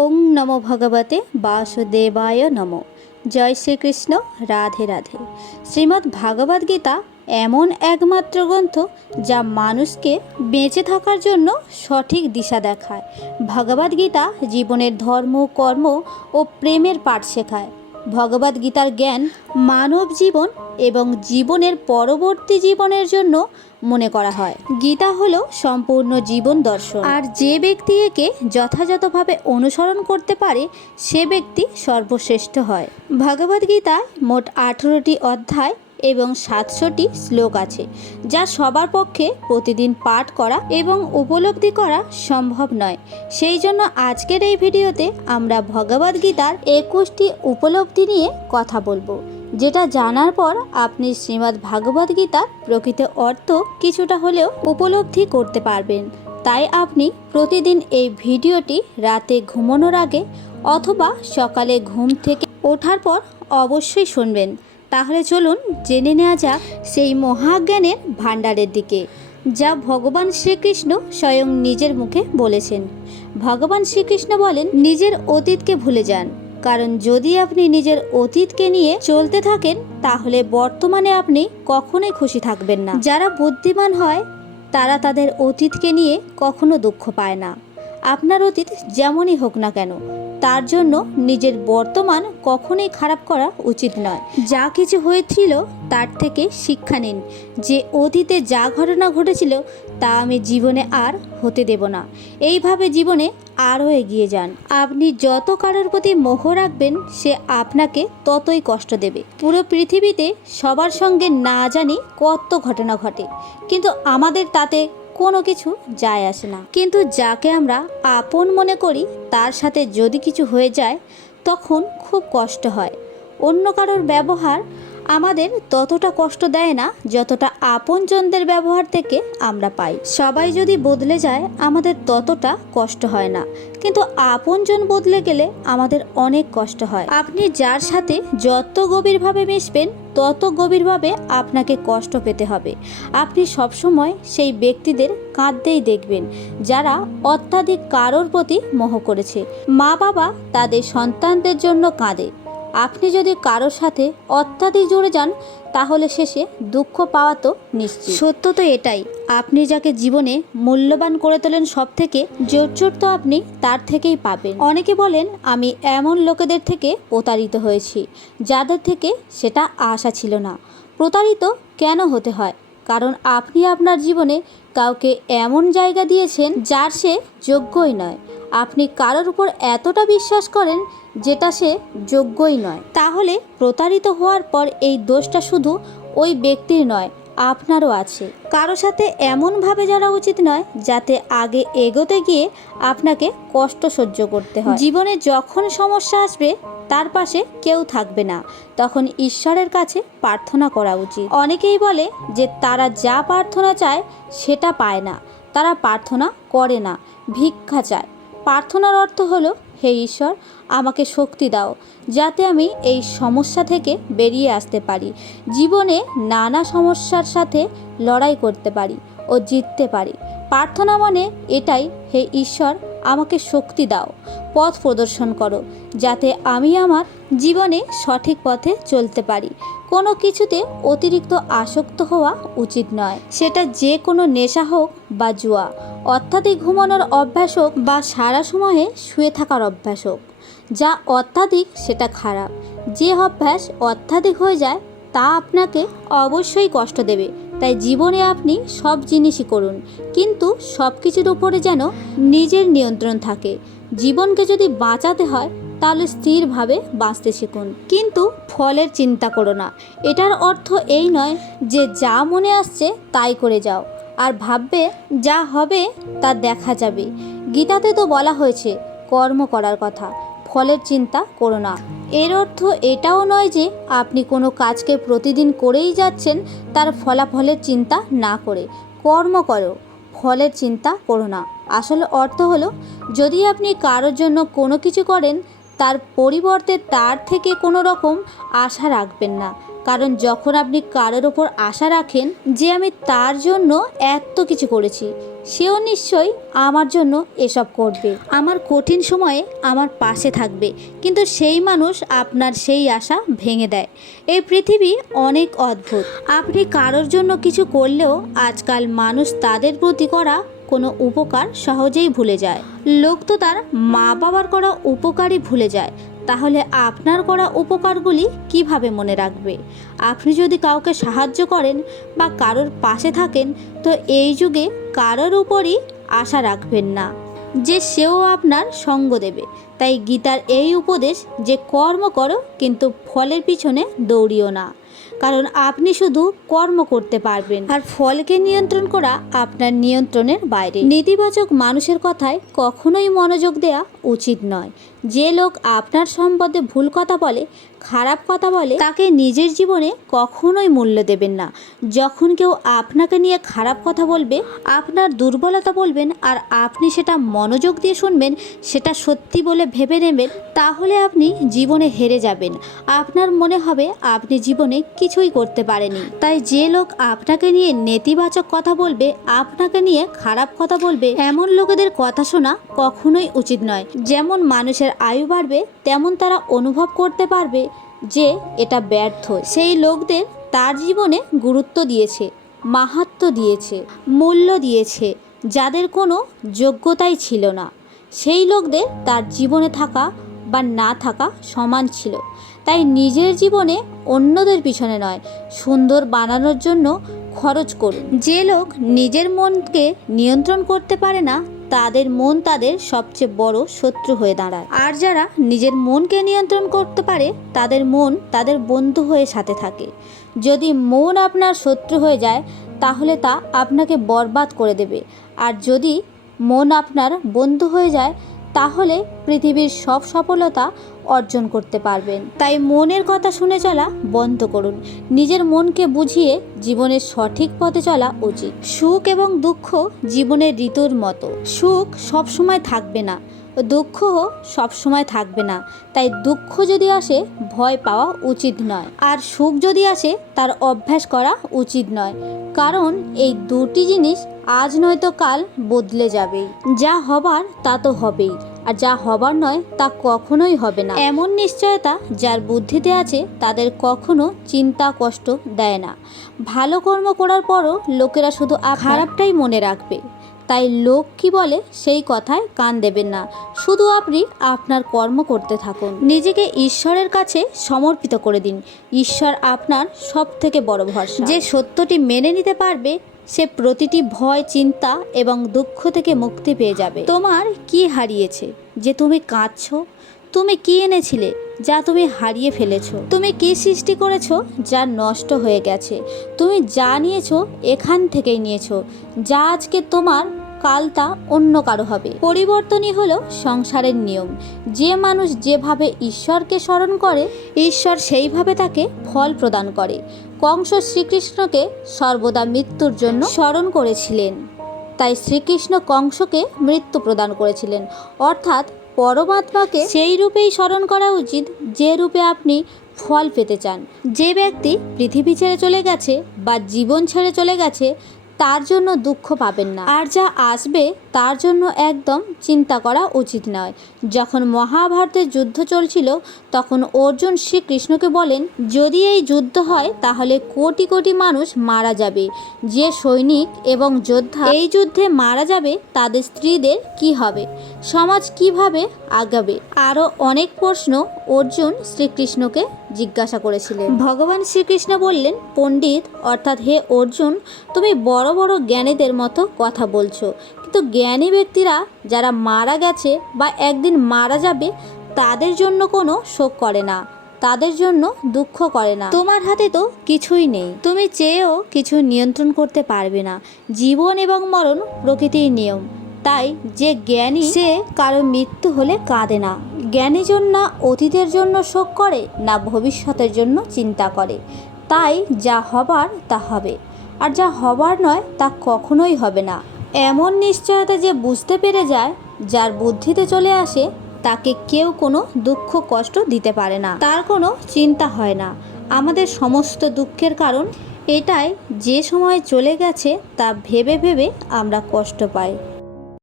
ওং নম ভগবতে বাসুদেবায় নম। জয় শ্রীকৃষ্ণ, রাধে রাধে। শ্রীমদ্ ভাগবত গীতা এমন একমাত্র গ্রন্থ যা মানুষকে বেঁচে থাকার জন্য সঠিক দিশা দেখায়। ভগবদ্গীতা জীবনের ধর্ম, কর্ম ও প্রেমের পাঠ শেখায়। ভগবদ গীতার জ্ঞান মানব জীবন এবং জীবনের পরবর্তী জীবনের জন্য মনে করা হয়। গীতা হলো সম্পূর্ণ জীবন দর্শন। আর যে ব্যক্তি একে যথাযথভাবে অনুসরণ করতে পারে, সে ব্যক্তি সর্বশ্রেষ্ঠ হয়। ভগবদ গীতায় মোট আঠেরোটি অধ্যায় এবং সাতশোটি শ্লোক আছে, যা সবার পক্ষে প্রতিদিন পাঠ করা এবং উপলব্ধি করা সম্ভব নয়। সেই জন্য আজকের এই ভিডিওতে আমরা ভগবদ গীতার একুশটি উপলব্ধি নিয়ে কথা বলব, যেটা জানার পর আপনি শ্রীমদ্ ভাগবত গীতার প্রকৃত অর্থ কিছুটা হলেও উপলব্ধি করতে পারবেন। তাই আপনি প্রতিদিন এই ভিডিওটি রাতে ঘুমানোর আগে অথবা সকালে ঘুম থেকে ওঠার পর অবশ্যই শুনবেন। তাহলে চলুন জেনে নেওয়া যাক সেই মহাজ্ঞানের ভাণ্ডারের দিকে, যা ভগবান শ্রীকৃষ্ণ স্বয়ং নিজের মুখে বলেছেন। ভগবান শ্রীকৃষ্ণ বলেন, নিজের অতীতকে ভুলে যান, কারণ যদি আপনি নিজের অতীতকে নিয়ে চলতে থাকেন, তাহলে বর্তমানে আপনি কখনোই খুশি থাকবেন না। যারা বুদ্ধিমান হয়, তারা তাদের অতীতকে নিয়ে কখনো দুঃখ পায় না। আপনার অতীত যেমনই হোক না কেন তার জন্য নিজের বর্তমান কখনোই খারাপ করা উচিত নয়। যা কিছু হয়েছিল তার থেকে শিক্ষা নিন। যে অতীতে যা ঘটনা ঘটেছিল তা আমি জীবনে আর হতে দেব না। এইভাবে জীবনে আরও এগিয়ে যান। আপনি যত কারোর প্রতি মোহ রাখবেন, সে আপনাকে ততই কষ্ট দেবে। পুরো পৃথিবীতে সবার সঙ্গে না জানি কত ঘটনা ঘটে। কিন্তু আমাদের তাতে কোনো কিছু যায় আসে না। কিন্তু যাকে আমরা আপন মনে করি, তার সাথে যদি কিছু হয়ে যায়, তখন খুব কষ্ট হয়। অন্য কারোর ব্যবহার আমাদের ততটা কষ্ট দেয় না, যতটা আপনজনদের ব্যবহার থেকে আমরা পাই। সবাই যদি বদলে যায়, আমাদের ততটা কষ্ট হয় না। কিন্তু আপনজন বদলে গেলে আমাদের অনেক কষ্ট হয়। আপনি যার সাথে যত গভীরভাবে মিশবেন তত গভীরভাবে আপনাকে কষ্ট পেতে হবে। আপনি সবসময় সেই ব্যক্তিদের কাঁদতেই দেখবেন, যারা অত্যাধিক কারোর প্রতি মোহ করেছে। মা বাবা তাদের সন্তানদের জন্য কাঁদে। আপনি যদি কারোর সাথে অত্যাধিক জুড়ে যান, তাহলে শেষে দুঃখ পাওয়া তো নিশ্চিত। সত্য তো এটাই। আপনি যাকে জীবনে মূল্যবান করে তোলেন সব থেকে জোর তো আপনি তার থেকেই পাবেন। অনেকে বলেন, আমি এমন লোকেদের থেকে প্রতারিত হয়েছি, যাদের থেকে সেটা আশা ছিল না। প্রতারিত কেন হতে হয়? কারণ আপনি আপনার জীবনে কাউকে এমন জায়গা দিয়েছেন যার সে যোগ্যই নয়। আপনি কারোর উপর এতটা বিশ্বাস করেন যেটা সে যোগ্যই নয়। তাহলে প্রতারিত হওয়ার পর এই দোষটা শুধু ওই ব্যক্তির নয়, আপনারও আছে। কারও সাথে এমনভাবে যারা উচিত নয় যাতে আগে এগোতে গিয়ে আপনাকে কষ্ট সহ্য করতে হয়। জীবনে যখন সমস্যা আসবে, তার পাশে কেউ থাকবে না। তখন ঈশ্বরের কাছে প্রার্থনা করা উচিত। অনেকেই বলে যে, তারা যা প্রার্থনা চায়, সেটা পায় না। তারা প্রার্থনা করে না, ভিক্ষা চায়। প্রার্থনার অর্থ হলো হে ঈশ্বর, আমাকে শক্তি দাও, যাতে আমি এই সমস্যা থেকে বেরিয়ে আসতে পারি, জীবনে নানা সমস্যার সাথে লড়াই করতে পারি ও জিততে পারি। প্রার্থনা মানে এটাই, হে ঈশ্বর, আমাকে শক্তি দাও, পথ প্রদর্শন করো, যাতে আমি আমার জীবনে সঠিক পথে চলতে পারি। কোনো কিছুতে অতিরিক্ত আসক্ত হওয়া উচিত নয়। সেটা যে কোনো নেশা হোক বা জুয়া অত্যাধিক ঘুমানোর অভ্যাস হোক বা সারা সময়ে শুয়ে থাকার অভ্যাস হোক। যা অত্যাধিক, সেটা খারাপ। যে অভ্যাস অত্যাধিক হয়ে যায়, তা আপনাকে অবশ্যই কষ্ট দেবে। তাই জীবনে আপনি সব জিনিসই করুন। কিন্তু সব কিছুর উপরে যেন নিজের নিয়ন্ত্রণ থাকে। জীবনকে যদি বাঁচাতে হয় তাহলে স্থিরভাবে বাঁচতে শিখুন। কিন্তু ফলের চিন্তা করো না। এটার অর্থ এই নয় যে যা মনে আসছে তাই করে যাও। আর ভাববে যা হবে তা দেখা যাবে। গীতাতে তো বলা হয়েছে, কর্ম করার কথা। ফলের চিন্তা করো না। এর অর্থ এটাও নয় যে আপনি কোনো কাজকে প্রতিদিন করেই যাচ্ছেন, তার ফলাফলের চিন্তা না করে। কর্ম করো, ফলের চিন্তা করো না। আসলে অর্থ হলো, যদি আপনি কারোর জন্য কোনো কিছু করেন তার পরিবর্তে তার থেকে কোনো রকম আশা রাখবেন না। কারণ যখন আপনি কারোর ওপর আশা রাখেন যে আমি তার জন্য এত কিছু করেছি, সেও নিশ্চয়ই আমার জন্য এসব করবে। আমার কঠিন সময়ে আমার পাশে থাকবে, কিন্তু সেই মানুষ আপনার সেই আশা ভেঙে দেয়। এই পৃথিবী অনেক অদ্ভুত। আপনি কারোর জন্য কিছু করলেও আজকাল মানুষ তাদের প্রতি করা কোনো উপকার সহজেই ভুলে যায়। লোক তো তার মা বাবার করা উপকারই ভুলে যায়। তাহলে আপনার করা উপকারগুলি কীভাবে মনে রাখবে? আপনি যদি কাউকে সাহায্য করেন বা কারোর পাশে থাকেন, তো এই যুগে কারোর উপরই আশা রাখবেন না। যে সেও আপনার সঙ্গ দেবে। তাই গীতার এই উপদেশ যে কর্ম করো, কিন্তু ফলের পিছনে দৌড়িও না। কারণ আপনি শুধু কর্ম করতে পারবেন। আর ফলকে নিয়ন্ত্রণ করা আপনার নিয়ন্ত্রণের বাইরে। নেতিবাচক মানুষের কথায় কখনোই মনোযোগ দেওয়া উচিত নয়। যে লোক আপনার সম্পদে ভুল কথা বলে খারাপ কথা বলে তাকে নিজের জীবনে কখনোই মূল্য দেবেন না। যখন কেউ আপনাকে নিয়ে খারাপ কথা বলবে, আপনার দুর্বলতা বলবেন আর আপনি সেটা মনোযোগ দিয়ে শুনবেন, সেটা সত্যি বলে ভেবে নেবেন, তাহলে আপনি জীবনে হেরে যাবেন। আপনার মনে হবে আপনি জীবনে কিছুই করতে পারেনি তাই যে লোক আপনাকে নিয়ে নেতিবাচক কথা বলবে, আপনাকে নিয়ে খারাপ কথা বলবে, এমন লোকেদের কথা শোনা কখনোই উচিত নয়। যেমন মানুষের আয়ু বাড়বে, তেমন তারা অনুভব করতে পারবে। যে এটা ব্যর্থ। সেই লোকদের তার জীবনে গুরুত্ব দিয়েছে, মাহাত্ম দিয়েছে, মূল্য দিয়েছে, যাদের কোনো যোগ্যতাই ছিল না। সেই লোকদের তার জীবনে থাকা বা না থাকা সমান ছিল। তাই নিজের জীবনে অন্যদের পিছনে নয়, সুন্দর বানানোর জন্য খরচ করুন। যে লোক নিজের মনকে নিয়ন্ত্রণ করতে পারে না তাদের মন তাদের সবচেয়ে বড় শত্রু হয়ে দাঁড়ায়। আর যারা নিজের মনকে নিয়ন্ত্রণ করতে পারে, তাদের মন তাদের বন্ধু হয়ে সাথে থাকে। যদি মন আপনার শত্রু হয়ে যায়, তাহলে তা আপনাকে বরবাদ করে দেবে। আর যদি মন আপনার বন্ধু হয়ে যায় তাহলে পৃথিবীর সব সফলতা অর্জন করতে পারবেন। তাই মনের কথা শুনে চলা বন্ধ করুন। নিজের মনকে বুঝিয়ে জীবনের সঠিক পথে চলা উচিত। সুখ এবং দুঃখ জীবনের ঋতুর মতো। সুখ সবসময় থাকবে না। দুঃখও সবসময় থাকবে না। তাই দুঃখ যদি আসে, ভয় পাওয়া উচিত নয়। আর সুখ যদি আসে, তার অভ্যাস করা উচিত নয়। কারণ এই দুটি জিনিস আজ নয়তো কাল বদলে যাবেই যা হবার তা তো হবেই, আর যা হবার নয়, তা কখনোই হবে না। এমন নিশ্চয়তা যার বুদ্ধিতে আছে, তাদের কখনো চিন্তা, কষ্ট দেয় না। ভালো কর্ম করার পরও লোকেরা শুধু খারাপটাই মনে রাখবে। তাই লোক কি বলে সেই কথায় কান দেবেন না। শুধু আপনি আপনার কর্ম করতে থাকুন। নিজেকে ঈশ্বরের কাছে সমর্পিত করে দিন। ঈশ্বর আপনার সব থেকে বড় ভরসা। যে সত্যটি মেনে নিতে পারবে, সে প্রতিটি ভয়, চিন্তা এবং দুঃখ থেকে মুক্তি পেয়ে যাবে। তোমার কি হারিয়েছে? যে তুমি কাঁদছো তুমি কি এনেছিলে যা তুমি হারিয়ে ফেলেছো? তুমি কি সৃষ্টি করেছ যা নষ্ট হয়ে গেছে? তুমি যা নিয়েছো এখান থেকেই নিয়েছো। যা আজকে তোমার, কাল তা অন্য কারও হবে। পরিবর্তনই হলো সংসারের নিয়ম। যে মানুষ যেভাবে ঈশ্বরকে স্মরণ করে, ঈশ্বর সেইভাবে তাকে ফল প্রদান করে। কংস শ্রীকৃষ্ণকে সর্বদা মৃত্যুর জন্য স্মরণ করেছিলেন। তাই শ্রীকৃষ্ণ কংসকে মৃত্যু প্রদান করেছিলেন। অর্থাৎ পরমাত্মাকে সেই রূপেই স্মরণ করা উচিত যে রূপে আপনি ফল পেতে চান। যে ব্যক্তি পৃথিবী ছেড়ে চলে গেছে বা জীবন ছেড়ে চলে গেছে তার জন্য দুঃখ পাবেন না। আর যা আসবে, তার জন্য একদম চিন্তা করা উচিত নয়। যখন মহাভারতের যুদ্ধ চলছিল, তখন অর্জুন শ্রীকৃষ্ণকে বলেন, যদি এই যুদ্ধ হয়, তাহলে কোটি কোটি মানুষ মারা যাবে। যে সৈনিক এবং যোদ্ধা এই যুদ্ধে মারা যাবে, তাদের স্ত্রীদের কি হবে? সমাজ কীভাবে আগাবে? আরও অনেক প্রশ্ন অর্জুন শ্রীকৃষ্ণকে জিজ্ঞাসা করেছিলেন। ভগবান শ্রীকৃষ্ণ বললেন, পণ্ডিত, অর্থাৎ হে অর্জুন, তুমি বড় বড় জ্ঞানীদের মতো কথা বলছো। কিন্তু জ্ঞানী ব্যক্তিরা যারা মারা গেছে বা একদিন মারা যাবে, তাদের জন্য কোনো শোক করে না। তাদের জন্য দুঃখ করে না। তোমার হাতে তো কিছুই নেই। তুমি চেয়েও কিছু নিয়ন্ত্রণ করতে পারবে না। জীবন এবং মরণ প্রকৃতির নিয়ম। তাই যে জ্ঞানী, সে কারও মৃত্যু হলে কাঁদে না। জ্ঞানীজন না অতীতের জন্য শোক করে না ভবিষ্যতের জন্য চিন্তা করে। তাই যা হবার তা হবে, আর যা হবার নয় তা কখনোই হবে না। এমন নিশ্চয়তা যে বুঝতে পেরে যায়, যার বুদ্ধিতে চলে আসে, তাকে কেউ কোনো দুঃখ কষ্ট দিতে পারে না। তার কোনো চিন্তা হয় না। আমাদের সমস্ত দুঃখের কারণ এটাই, যে সময় চলে গেছে, তা ভেবে ভেবে আমরা কষ্ট পাই।